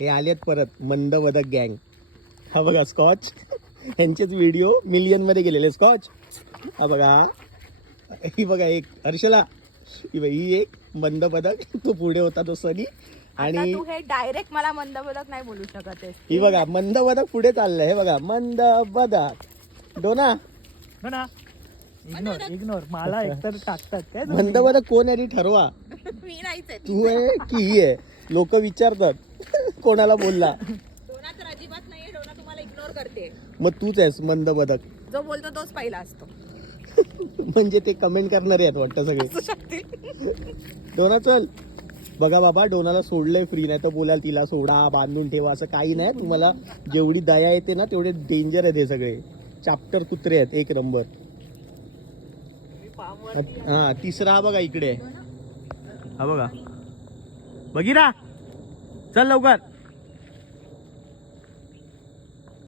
हे आलेत परत मंदवदक गँग. हा बघा स्कॉच, यांचेच व्हिडिओ मिलियन मध्ये गेलेले स्कॉच. हा बघा, ही बघा एक हर्षला, ही एक मंदबदक, तो पुढे होता तो सनी. आणि तू हे डायरेक्ट मला मंदबदक नाही बोलू शकत आहेस. ही बघा मंदबदक पुढे चाललंय. हे बघा मंदबदक. डोना इग्नोर मला एकतर टाकतात काय मंदबदक कोण आहे ठरवा. मी नाहीच आहे. तू आहे की ही आहे. लोक विचारतात कोणाला बोलला. डोना तर अजिबात नाहीये. डोना तुम्हाला इग्नोर करते. मग तूच आहेस मंदबदक. जो बोलतो तोच पहिला असतो. म्हणजे ते कमेंट करणारे आहेत वाटतं सगळे. असू शकतील. डोना चल. बघा बाबा, डोनाला सोडलंय फ्री, नाही तर बोलाल तिला सोडा बांधून ठेवा असं काही नाही. तुम्हाला जेवढी दया येते ना तेवढे डेंजर आहेत हे सगळे. चॅप्टर कुत्रे आहेत एक नंबर. हा तिसरा हा बघा इकडे. हा बघा बघिरा, चल लवकर.